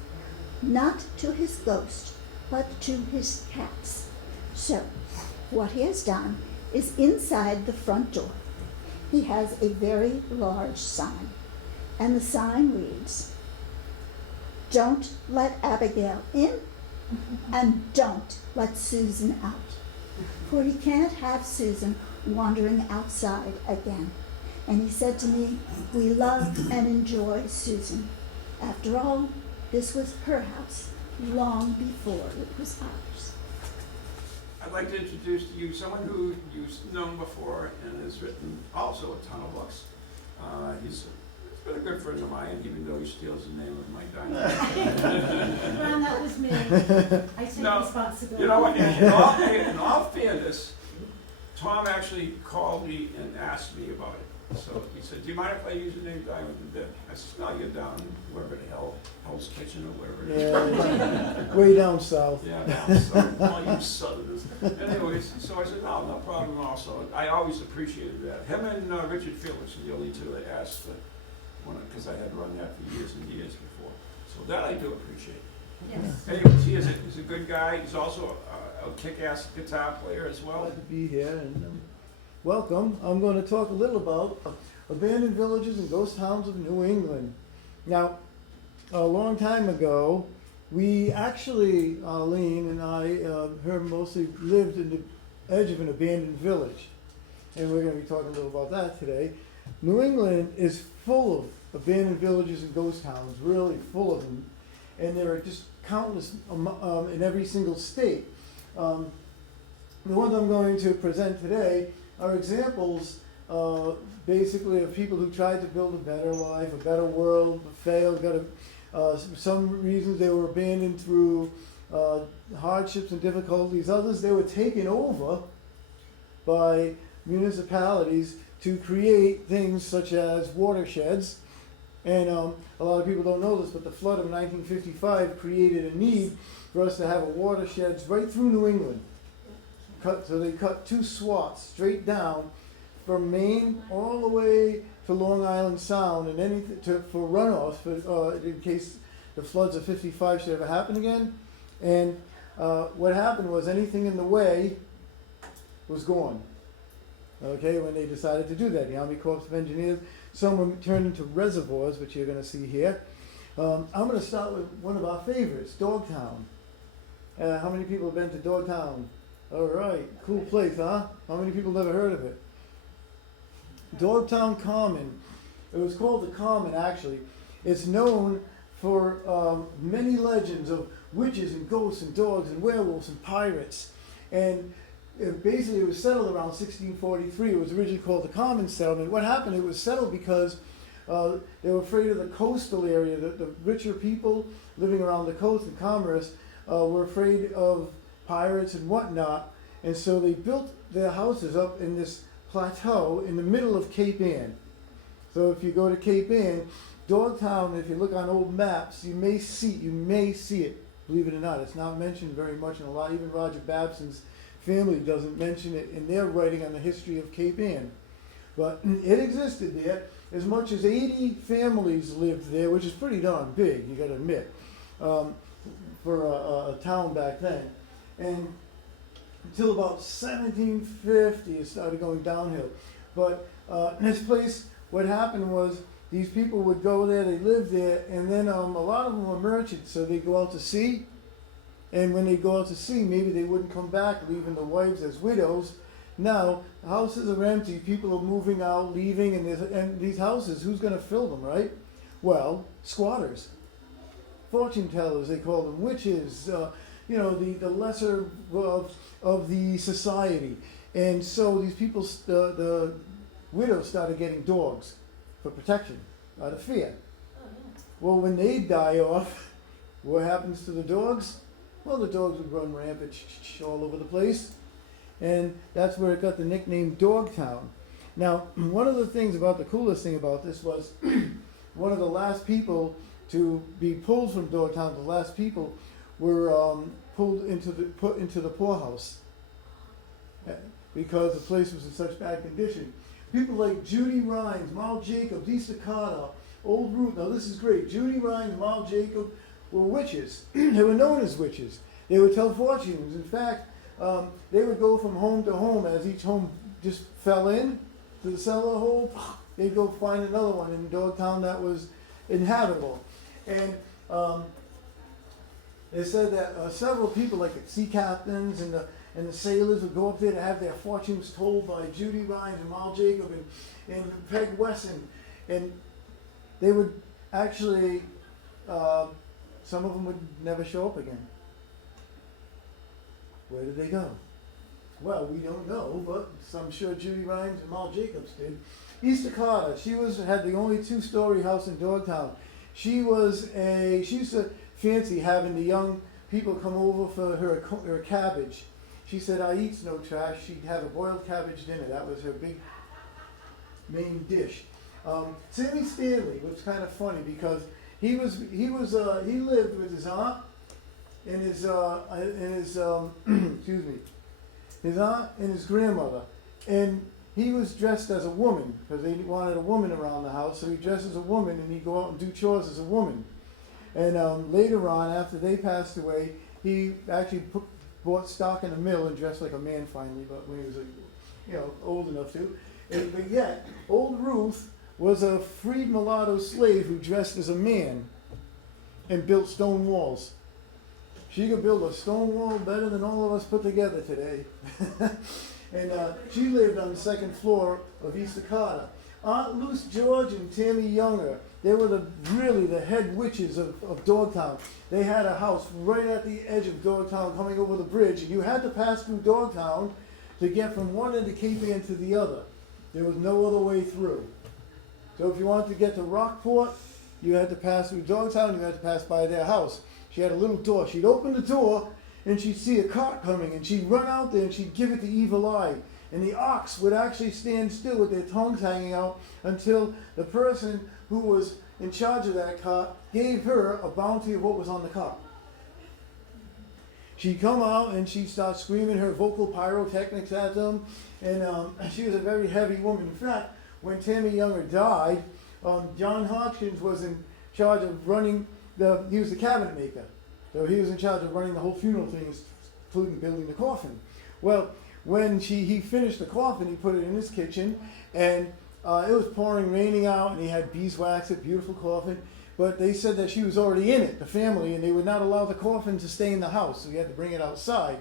not to his ghost, but to his cats. So, what he has done is inside the front door, he has a very large sign, and the sign reads, "Don't let Abigail in, and don't let Susan out." For he can't have Susan wandering outside again. And he said to me, we love and enjoy Susan. After all, this was her house long before it was ours. I'd like to introduce to you someone who you've known before and has written also a ton of books. He's been a good friend of mine, even though he steals the name of my diner. Ron, that was me. I take responsibility. You know what, in all fairness, Tom actually called me and asked me about it. So he said, do you mind if I use your name Diamond and Dick? I said, no, you're down wherever the hell, Hell's Kitchen or wherever it is. Yeah, way down south. Yeah, down south, all you southerners. Anyways, so I said, no problem also. I always appreciated that. Him and Richard Felix were the only two that asked because I had run that for years and years before. So that I do appreciate. Yes. Anyways, he's a good guy. He's also a kick-ass guitar player as well. Glad to be here and welcome. I'm going to talk a little about abandoned villages and ghost towns of New England. Now, a long time ago, we actually, Arlene and I, her mostly lived in the edge of an abandoned village. And we're going to be talking a little about that today. New England is full of abandoned villages and ghost towns, really full of them. And there are just countless in every single state. The ones I'm going to present today are examples basically of people who tried to build a better life, a better world, but failed, for some reasons they were abandoned through hardships and difficulties. Others, they were taken over by municipalities to create things such as watersheds. And a lot of people don't know this, but the flood of 1955 created a need for us to have a watersheds right through New England. So they cut 2 swaths straight down from Maine all the way to Long Island Sound, and anything for runoffs in case the floods of 55 should ever happen again. And what happened was anything in the way was gone. Okay, when they decided to do that, the Army Corps of Engineers, some were turned into reservoirs, which you're going to see here. I'm going to start with one of our favorites, Dogtown. How many people have been to Dogtown? All right, cool place, huh? How many people never heard of it? Dogtown Common. It was called the Common, actually. It's known for many legends of witches and ghosts and dogs and werewolves and pirates. And basically, it was settled around 1643. It was originally called the Common Settlement. What happened? It was settled because they were afraid of the coastal area. The richer people living around the coast and commerce were afraid of pirates and whatnot, And so they built their houses up in this plateau in the middle of Cape Ann. So if you go to Cape Ann, Dogtown, if you look on old maps, you may see it. Believe it or not, it's not mentioned very much in a lot. Even Roger Babson's family doesn't mention it in their writing on the history of Cape Ann. But it existed there. As much as 80 families lived there, which is pretty darn big, you got to admit, for a town back then. And until about 1750, it started going downhill. But this place, what happened was these people would go there, they lived there, and then a lot of them were merchants, so they'd go out to sea. And when they go out to sea, maybe they wouldn't come back, leaving the wives as widows. Now, the houses are empty, people are moving out, leaving, and these houses, who's going to fill them, right? Well, squatters, fortune tellers, they call them, witches, the lesser of the society. And so these people, the widows started getting dogs for protection, out of fear. Well, when they die off, what happens to the dogs? Well, the dogs would run rampant all over the place. And that's where it got the nickname Dogtown. Now, one of the things about the coolest thing about this was one of the last people to be pulled from Dogtown, the last people were put into the poorhouse because the place was in such bad condition. People like Judy Rhines, Mal Jacob, Lisa Carter, Old Ruth. Now this is great. Judy Rhines, Mal Jacob were witches. They were known as witches. They would tell fortunes. In fact, they would go from home to home as each home just fell in to the cellar hole. They'd go find another one in Dogtown that was inhabitable. And they said that several people, like the sea captains and the sailors, would go up there to have their fortunes told by Judy Rhines and Mal Jacob and Peg Wesson. And they would actually, some of them would never show up again. Where did they go? Well, we don't know, but I'm sure Judy Rhines and Mal Jacobs did. Easter Carter, she had the only two-story house in Dogtown. She used to fancy having the young people come over for her cabbage. She said, "I eats no trash." She'd have a boiled cabbage dinner. That was her big main dish. Sammy Stanley was kind of funny because he lived with his aunt and his excuse me, his aunt and his grandmother, and he was dressed as a woman because they wanted a woman around the house, so he dressed as a woman and he'd go out and do chores as a woman. And later on, after they passed away, he actually bought stock in a mill and dressed like a man finally, but when he was old enough to. But yet, old Ruth was a freed mulatto slave who dressed as a man and built stone walls. She could build a stone wall better than all of us put together today. And she lived on the second floor of Easter Carter. Aunt Luce George and Tammy Younger, they were really the head witches of Dogtown. They had a house right at the edge of Dogtown coming over the bridge, and you had to pass through Dogtown to get from one end of Cape Ann to the other. There was no other way through. So if you wanted to get to Rockport, you had to pass through Dogtown, you had to pass by their house. She had a little door. She'd open the door, and she'd see a cart coming, and she'd run out there, and she'd give it the evil eye. And the ox would actually stand still with their tongues hanging out until the person who was in charge of that cart gave her a bounty of what was on the cart. She'd come out and she'd start screaming her vocal pyrotechnics at them, and she was a very heavy woman. In fact, when Tammy Younger died, John Hodgkins was in charge of running he was the cabinet maker. So he was in charge of running the whole funeral thing, including building the coffin. Well, when he finished the coffin, he put it in his kitchen, and it was pouring, raining out, and he had beeswax, a beautiful coffin. But they said that she was already in it, the family, and they would not allow the coffin to stay in the house, so he had to bring it outside.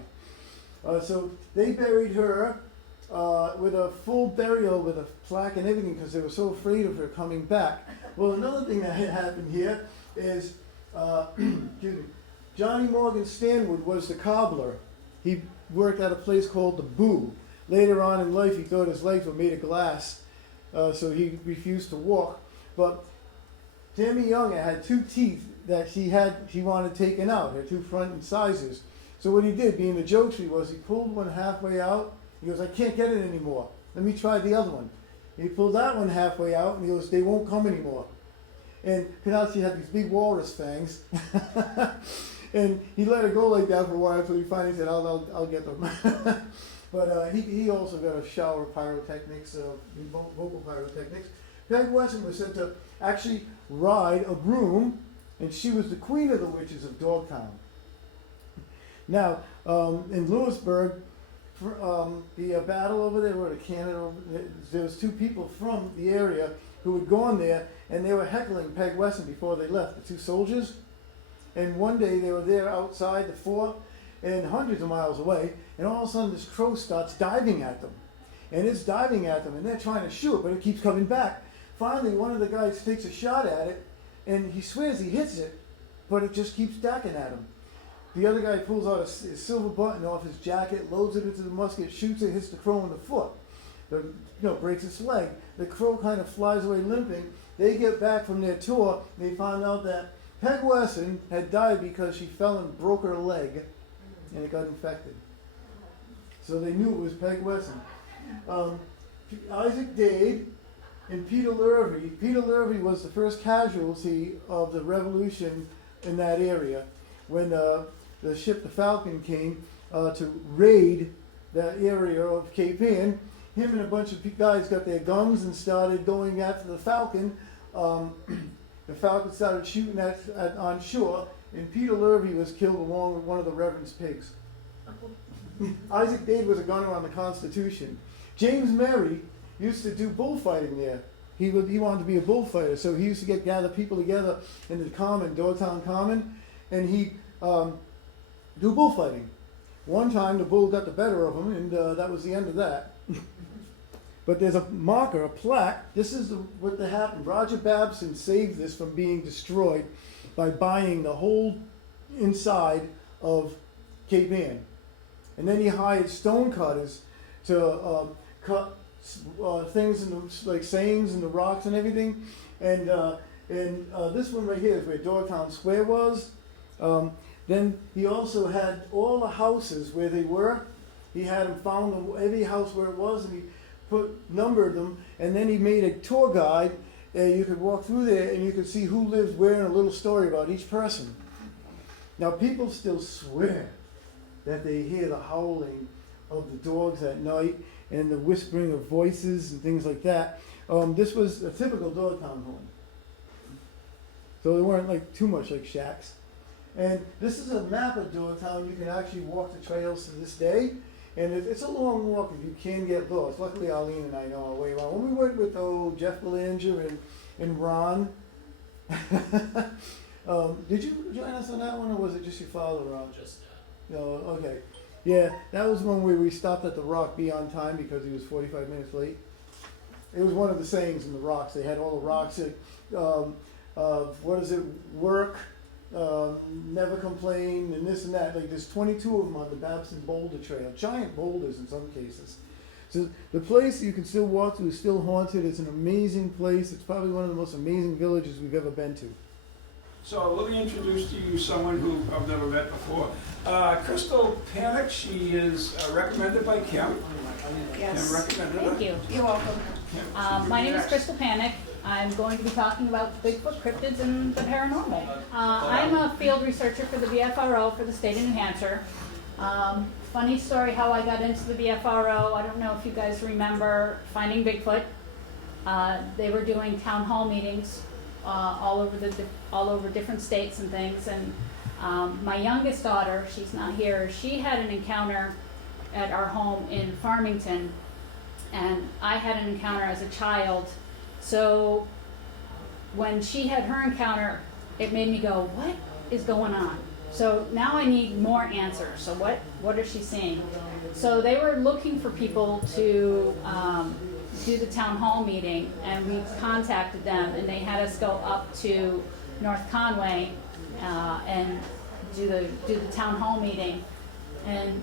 So they buried her with a full burial with a plaque and everything because they were so afraid of her coming back. Well, another thing that had happened here is Johnny Morgan Stanwood was the cobbler. He worked at a place called the Boo. Later on in life, he thought his legs were made of glass, so he refused to walk. But Tammy Younger had two teeth that she wanted taken out, her two front incisors. So what he did, being the jokester, was he pulled one halfway out. He goes, I can't get it anymore. Let me try the other one. He pulled that one halfway out, and he goes, they won't come anymore. And Penelope had these big walrus fangs. And he let it go like that for a while until he finally said, I'll get them. But he also got a shower of pyrotechnics, vocal pyrotechnics. Peg Wesson was said to actually ride a broom, and she was the queen of the witches of Dogtown. Now, in Lewisburg, the battle over there, where Canada, there was two people from the area who had gone there, and they were heckling Peg Wesson before they left, the two soldiers. And one day they were there outside the fort, and hundreds of miles away, and all of a sudden this crow starts diving at them. And it's diving at them, and they're trying to shoot, but it keeps coming back. Finally, one of the guys takes a shot at it, and he swears he hits it, but it just keeps stacking at him. The other guy pulls out a silver button off his jacket, loads it into the musket, shoots it, hits the crow in the foot. Breaks its leg. The crow kind of flies away limping. They get back from their tour, and they found out that Peg Wesson had died because she fell and broke her leg, and it got infected. So they knew it was Peg Wesson. Isaac Dade and Peter Lurvy. Peter Lurvy was the first casualty of the revolution in that area when the ship, the Falcon, came to raid that area of Cape Ann. Him and a bunch of guys got their guns and started going after the Falcon. The Falcon started shooting on shore, and Peter Lurvy was killed along with one of the Reverend's pigs. Isaac Dade was a gunner on the Constitution. James Merry used to do bullfighting there. He wanted to be a bullfighter, so he used to gather people together in the common, Dogtown Common, and he'd do bullfighting. One time the bull got the better of him, and that was the end of that. But there's a marker, a plaque. This is what happened. Roger Babson saved this from being destroyed by buying the whole inside of Cape Ann. And then he hired stone cutters to cut things like sayings in the rocks and everything. And this one right here is where Dogtown Square was. Then he also had all the houses where they were. He had them found every house where it was, and he numbered them, and then he made a tour guide. You could walk through there and you could see who lived where and a little story about each person. Now people still swear that they hear the howling of the dogs at night and the whispering of voices and things like that. This was a typical Dogtown home. So they weren't like too much like shacks. And this is a map of Dogtown. You can actually walk the trails to this day. And it's a long walk if you can get lost. Luckily, Arlene and I know our way around. When we went with Jeff Belanger and Ron, did you join us on that one, or was it just your father, Ron? Just No, okay. Yeah, that was one where we stopped at the Rock, be on time, because he was 45 minutes late. It was one of the sayings in the Rocks. They had all the rocks that, work, never complain, and this and that. Like there's 22 of them on the Babson Boulder Trail, giant boulders in some cases. So the place you can still walk to is still haunted. It's an amazing place. It's probably one of the most amazing villages we've ever been to. So let me introduce to you someone who I've never met before. Crystal Panic. She is recommended by Kim. Yes. Kim recommended her. Thank you. You're welcome. My name is Crystal Panic. I'm going to be talking about Bigfoot cryptids and the paranormal. I'm a field researcher for the BFRO for the state of New Hampshire. Funny story how I got into the BFRO. I don't know if you guys remember Finding Bigfoot. They were doing town hall meetings all over different states and things. And my youngest daughter, she's not here, she had an encounter at our home in Farmington, and I had an encounter as a child. So when she had her encounter, it made me go, what is going on? So now I need more answers. So what is she seeing? So they were looking for people to do the town hall meeting, and we contacted them, and they had us go up to North Conway and do the town hall meeting. And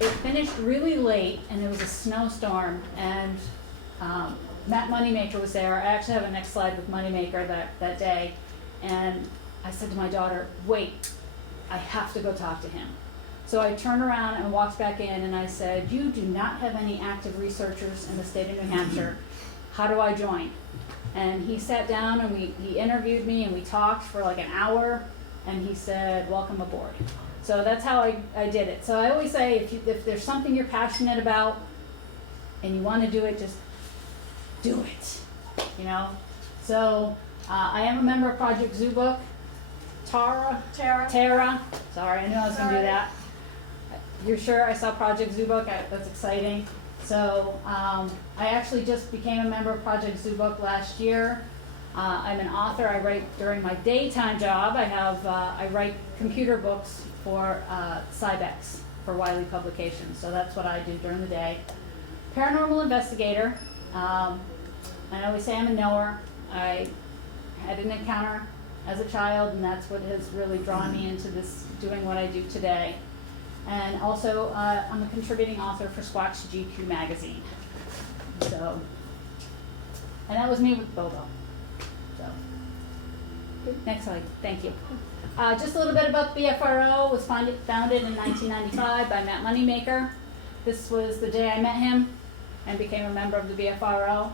it finished really late, and it was a snowstorm, and Matt Moneymaker was there. I actually have a next slide with Moneymaker that day. And I said to my daughter, wait, I have to go talk to him. So I turned around and walked back in and I said, you do not have any active researchers in the state of New Hampshire. How do I join? And he sat down and he interviewed me and we talked for like an hour and he said, welcome aboard. So that's how I did it. So I always say, if there's something you're passionate about and you want to do it, just do it, you know? So I am a member of Project Zoo Book. Tara, sorry, I knew I was going to do that. You're sure? I saw Project Zoo Book, that's exciting. So I actually just became a member of Project Zoo Book last year. I'm an author. I write during my daytime job. I write computer books for Cybex for Wiley Publications. So that's what I do during the day. Paranormal investigator. I always say I'm a knower. I had an encounter as a child, and that's what has really drawn me into this, doing what I do today. And also, I'm a contributing author for Squatch GQ magazine. So, and that was me with Bobo. So, next slide. Thank you. Just a little bit about BFRO. Was founded in 1995 by Matt Moneymaker. This was the day I met him and became a member of the BFRO.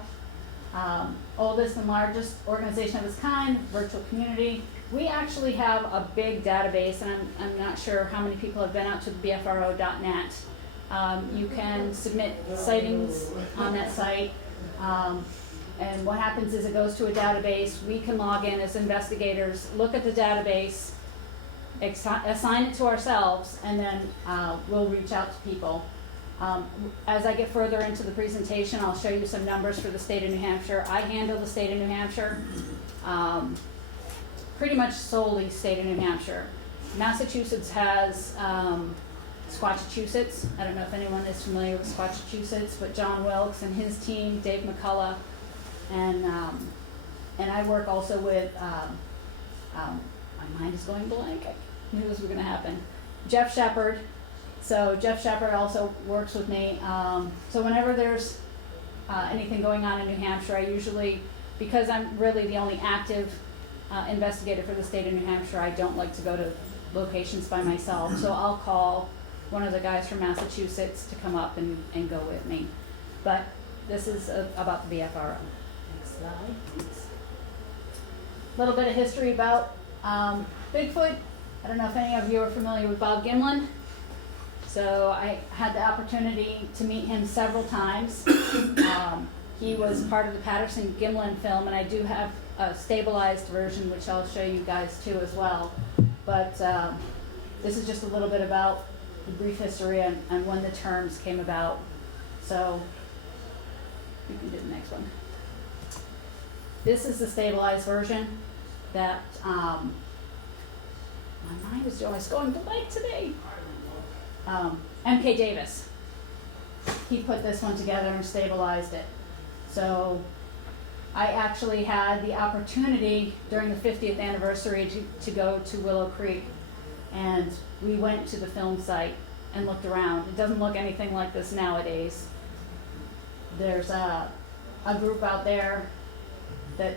Oldest and largest organization of its kind, virtual community. We actually have a big database, and I'm not sure how many people have been out to bfro.net. You can submit sightings on that site, and what happens is it goes to a database. We can log in as investigators, look at the database, assign it to ourselves, and then we'll reach out to people. As I get further into the presentation, I'll show you some numbers for the state of New Hampshire. I handle the state of New Hampshire, pretty much solely state of New Hampshire. Massachusetts has Squatchachusetts. I don't know if anyone is familiar with Squatchachusetts, but John Wilkes and his team, Dave McCullough, and I work also with, my mind is going blank, I knew this was going to happen, Jeff Shepard. So Jeff Shepard also works with me. So whenever there's anything going on in New Hampshire, I usually, because I'm really the only active investigator for the state of New Hampshire, I don't like to go to locations by myself. So I'll call one of the guys from Massachusetts to come up and go with me. But this is about the BFRO. Next slide, please. A little bit of history about Bigfoot. I don't know if any of you are familiar with Bob Gimlin. So I had the opportunity to meet him several times. He was part of the Patterson-Gimlin film, and I do have a stabilized version, which I'll show you guys too as well. But this is just a little bit about the brief history and when the terms came about. So you can do the next one. This is the stabilized version that my mind is always going blank today. M.K. Davis, he put this one together and stabilized it. So I actually had the opportunity during the 50th anniversary to go to Willow Creek, and we went to the film site and looked around. It doesn't look anything like this nowadays. There's a group out there that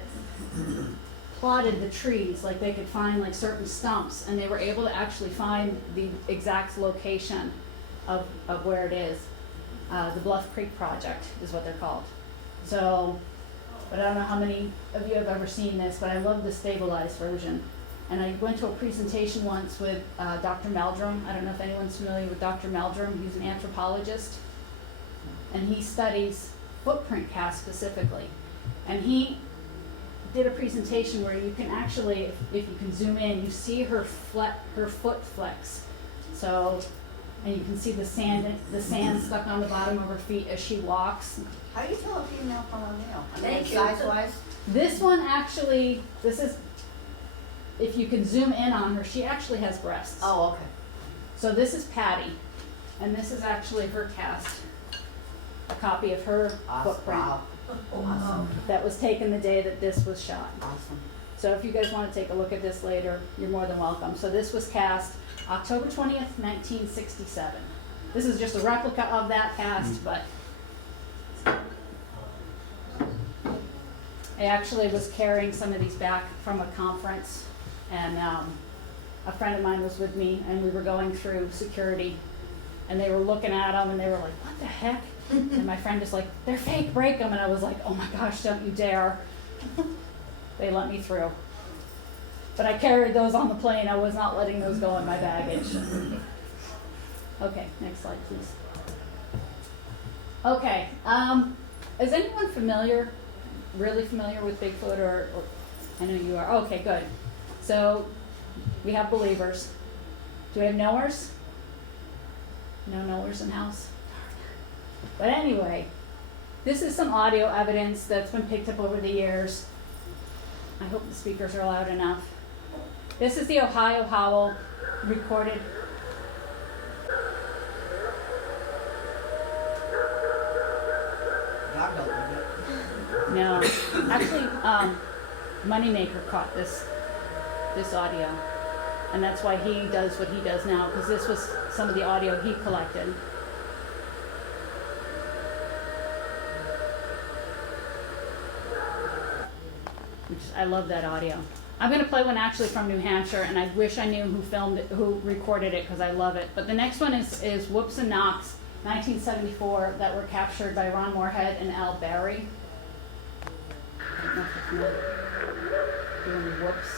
plotted the trees, like they could find like certain stumps, and they were able to actually find the exact location of where it is. The Bluff Creek Project is what they're called. So, but I don't know how many of you have ever seen this, but I love the stabilized version. And I went to a presentation once with Dr. Meldrum. I don't know if anyone's familiar with Dr. Meldrum. He's an anthropologist, and he studies footprint casts specifically. And he did a presentation where you can actually, if you can zoom in, you see her foot flex. So, and you can see the sand stuck on the bottom of her feet as she walks. How do you tell a female from a male? Thank you. Size-wise? This one actually, this is, if you can zoom in on her, she actually has breasts. Oh, okay. So this is Patty, and this is actually her cast, a copy of her footprint. Wow. Awesome. That was taken the day that this was shot. Awesome. So if you guys want to take a look at this later, you're more than welcome. So this was cast October 20th, 1967. This is just a replica of that cast, but I actually was carrying some of these back from a conference, and a friend of mine was with me, and we were going through security, and they were looking at them, and they were like, what the heck? And my friend is like, they're fake, break them. And I was like, oh my gosh, don't you dare. They let me through. But I carried those on the plane. I was not letting those go in my baggage. Okay, next slide, please. Okay, is anyone really familiar with Bigfoot, or I know you are. Okay, good. So we have believers. Do we have knowers? No knowers in house? But anyway, this is some audio evidence that's been picked up over the years. I hope the speakers are loud enough. This is the Ohio Howl recorded. No, actually, Moneymaker caught this audio, and that's why he does what he does now, because this was some of the audio he collected. I love that audio. I'm going to play one actually from New Hampshire, and I wish I knew who filmed it, who recorded it, because I love it. But the next one is Whoops and Knocks, 1974, that were captured by Ron Moorhead and Al Barry. I don't know if you're doing the whoops.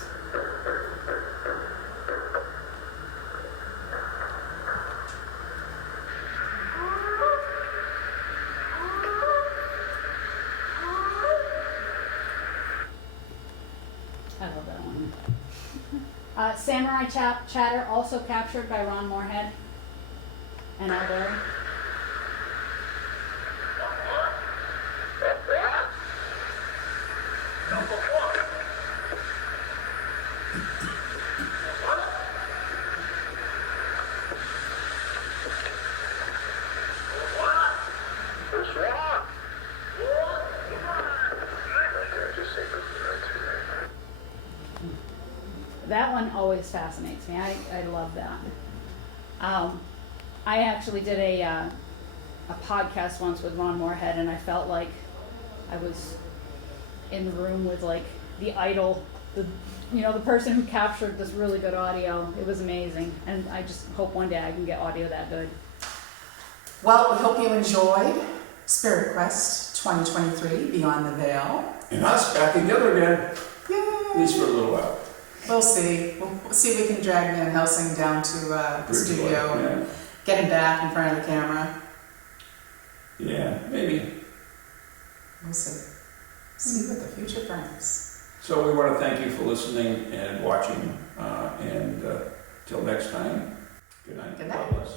I love that one. Samurai Chatter, also captured by Ron Moorhead and Al Barry. That one always fascinates me. I love that. I actually did a podcast once with Ron Moorhead, and I felt like I was in the room with like the idol, the person who captured this really good audio. It was amazing, and I just hope one day I can get audio that good. Well, we hope you enjoyed Spirit Quest 2023 Beyond the Veil. And us back together again, Yay! at least for a little while. We'll see. We'll see if we can drag Van Helsing down to the studio and get him back in front of the camera. Yeah, maybe. We'll see. See what the future brings. So we want to thank you for listening and watching, and till next time, good night. Good night. God bless.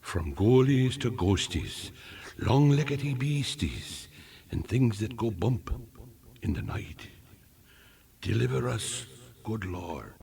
From ghoulies to ghosties, long-leggedy beasties, and things that go bump in the night. Deliver us, good Lord.